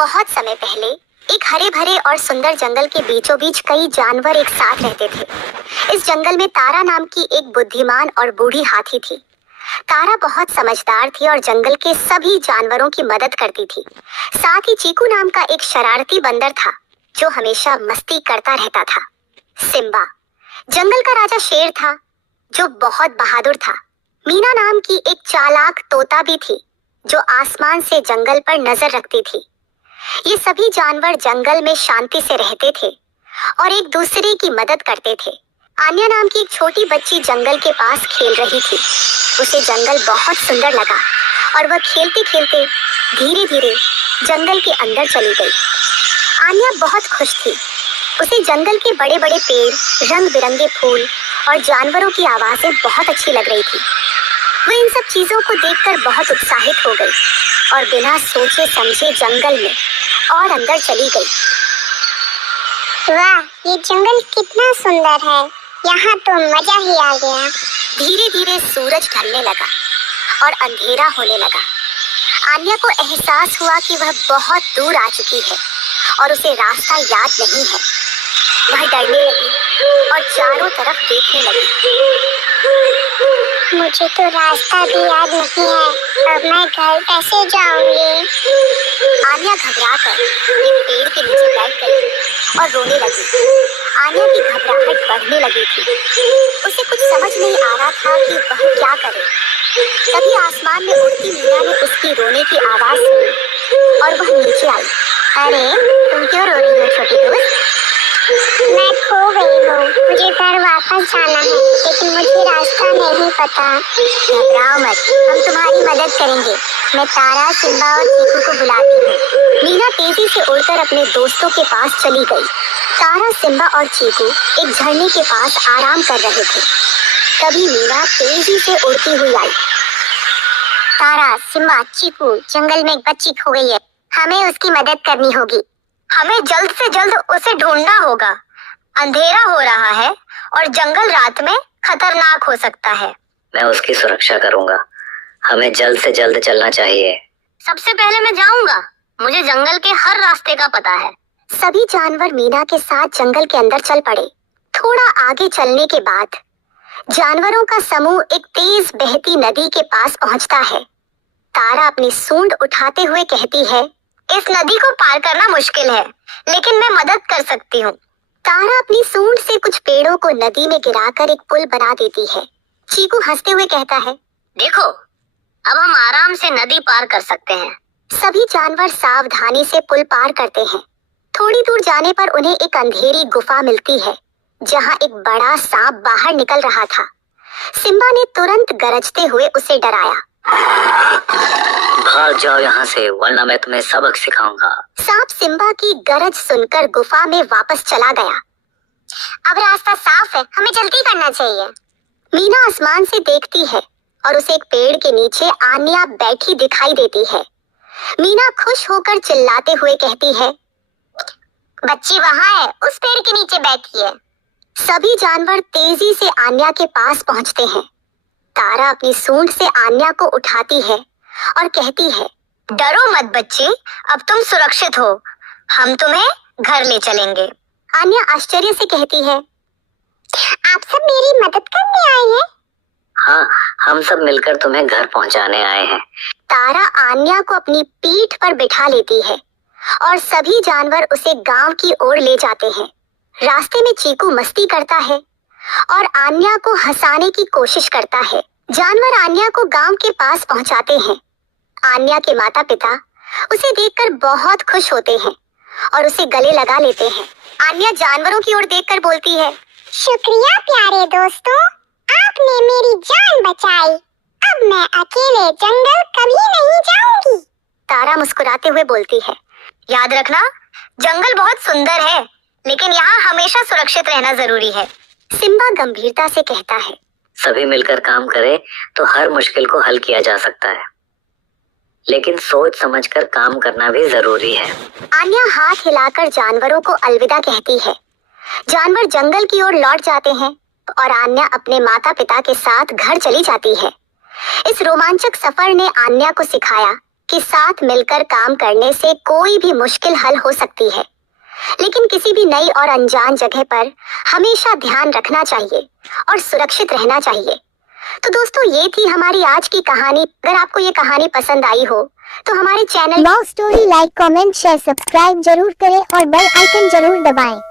बहुत समय पहले एक हरे भरे और सुंदर जंगल के बीचों बीच कई जानवर एक साथ रहते थे। इस जंगल में तारा नाम की एक बुद्धिमान और बूढ़ी हाथी थी। तारा बहुत समझदार थी और जंगल के सभी जानवरों की मदद करती थी। साथ ही चीकू नाम का एक शरारती बंदर था जो हमेशा मस्ती करता रहता था। सिम्बा जंगल का राजा शेर था जो बहुत बहादुर था। मीना नाम की एक चालाक तोता भी थी जो आसमान से जंगल पर नजर रखती थी। ये सभी जानवर जंगल में शांति से रहते थे और एक दूसरे की मदद करते थे। आन्या नाम की एक छोटी बच्ची जंगल के पास खेल रही थी। उसे जंगल बहुत सुंदर लगा और वह खेलते खेलते धीरे धीरे जंगल के अंदर चली गई। आन्या बहुत खुश थी। उसे जंगल के बड़े बड़े पेड़, रंग बिरंगे फूल और जानवरों की आवाजें बहुत अच्छी लग रही थी। वह इन सब चीजों को देखकर बहुत उत्साहित हो गई और बिना सोचे समझे जंगल में और अंदर चली गई। वाह, ये जंगल कितना सुंदर है, यहाँ तो मजा ही आ गया। धीरे धीरे सूरज ढलने लगा और अंधेरा होने लगा। आन्या को एहसास हुआ कि वह बहुत दूर आ चुकी है और उसे रास्ता याद नहीं है। वह डरने लगी और चारों तरफ देखने लगी। मुझे तो रास्ता भी याद नहीं है, अब मैं घर कैसे जाऊंगी? आन्या घबराकर एक पेड़ के नीचे बैठ गई और रोने लगी। आन्या की घबराहट बढ़ने लगी थी। उसे कुछ समझ नहीं आ रहा था कि वह क्या करे। तभी आसमान में उड़ती मीना ने उसकी रोने की आवाज सुनी और वह नीचे आई। अरे, तुम क्यों रो रही हो छोटी दोस्त? मैं खो गई हूँ, मुझे घर वापस जाना है, लेकिन मुझे रास्ता नहीं पता। घबराओ मत, हम तुम्हारी मदद करेंगे। मैं तारा, सिम्बा और चीकू को बुलाती हूँ। मीना तेजी से उड़कर अपने दोस्तों के पास चली गई। तारा, सिम्बा और चीकू एक झरने के पास आराम कर रहे थे। तभी मीना तेजी से उड़ती हुई आई। तारा, सिम्बा, चीकू, जंगल में एक बच्ची खो गई है, हमें उसकी मदद करनी होगी। हमें जल्द से जल्द उसे ढूंढना होगा। अंधेरा हो रहा है और जंगल रात में खतरनाक हो सकता है। मैं उसकी सुरक्षा करूंगा। हमें जल्द से जल्द चलना चाहिए। सबसे पहले मैं जाऊंगा, मुझे जंगल के हर रास्ते का पता है। सभी जानवर मीना के साथ जंगल के अंदर चल पड़े। थोड़ा आगे चलने के बाद जानवरों का समूह एक तेज बहती नदी के पास पहुंचता है। तारा अपनी सूंड उठाते हुए कहती है, इस नदी को पार करना मुश्किल है, लेकिन मैं मदद कर सकती हूँ। तारा अपनी सूंड से कुछ पेड़ों को नदी में गिराकर एक पुल बना देती है। चीकू हंसते हुए कहता है, देखो, अब हम आराम से नदी पार कर सकते हैं। सभी जानवर सावधानी से पुल पार करते हैं। थोड़ी दूर जाने पर उन्हें एक अंधेरी गुफा मिलती है जहाँ एक बड़ा सांप बाहर निकल रहा था। सिम्बा ने तुरंत गरजते हुए उसे डराया। भाग जाओ यहाँ से, वरना मैं तुम्हें सबक सिखाऊंगा। सांप सिम्बा की गरज सुनकर गुफा में वापस चला गया। अब रास्ता साफ है, हमें जल्दी करना चाहिए। मीना आसमान से देखती है और उसे एक पेड़ के नीचे आन्या बैठी दिखाई देती है। मीना खुश होकर चिल्लाते हुए कहती है, बच्ची वहाँ है, उस पेड़ के नीचे बैठी है। सभी जानवर तेजी से आन्या के पास पहुंचते हैं। तारा अपनी सूंड से आन्या को उठाती है और कहती है, डरो मत बच्ची, अब तुम सुरक्षित हो, हम तुम्हें घर ले चलेंगे। आन्या आश्चर्य से कहती है, आप सब मेरी मदद करने आए हैं? हाँ, हम सब मिलकर तुम्हें घर पहुंचाने आए हैं। तारा आन्या को अपनी पीठ पर बिठा लेती है और सभी जानवर उसे गांव की ओर ले जाते हैं। रास्ते में चीकू मस्ती करता है और आन्या को हंसाने की कोशिश करता है। जानवर आन्या को गांव के पास पहुंचाते हैं। आन्या के माता पिता उसे देखकर बहुत खुश होते हैं और उसे गले लगा लेते हैं। आन्या जानवरों की ओर देखकर बोलती है, शुक्रिया प्यारे दोस्तों, आपने मेरी जान बचाई। अब मैं अकेले जंगल कभी नहीं जाऊंगी। तारा मुस्कुराते हुए बोलती है, याद रखना, जंगल बहुत सुंदर है, लेकिन यहाँ हमेशा सुरक्षित रहना जरूरी है। सिम्बा गंभीरता से कहता है, सभी मिलकर काम करें तो हर मुश्किल को हल किया जा सकता है, लेकिन सोच समझकर काम करना भी जरूरी है। आन्या हाथ हिलाकर जानवरों को अलविदा कहती है। जानवर जंगल की ओर लौट जाते हैं और आन्या अपने माता पिता के साथ घर चली जाती है। इस रोमांचक सफर ने आन्या को सिखाया कि साथ मिलकर काम करने से कोई भी मुश्किल हल हो सकती है, लेकिन किसी भी नई और अनजान जगह पर हमेशा ध्यान रखना चाहिए और सुरक्षित रहना चाहिए। तो दोस्तों, ये थी हमारी आज की कहानी। अगर आपको ये कहानी पसंद आई हो तो हमारे channel wow story like, comment, share, subscribe जरूर करें और बेल आइकन जरूर दबाएं।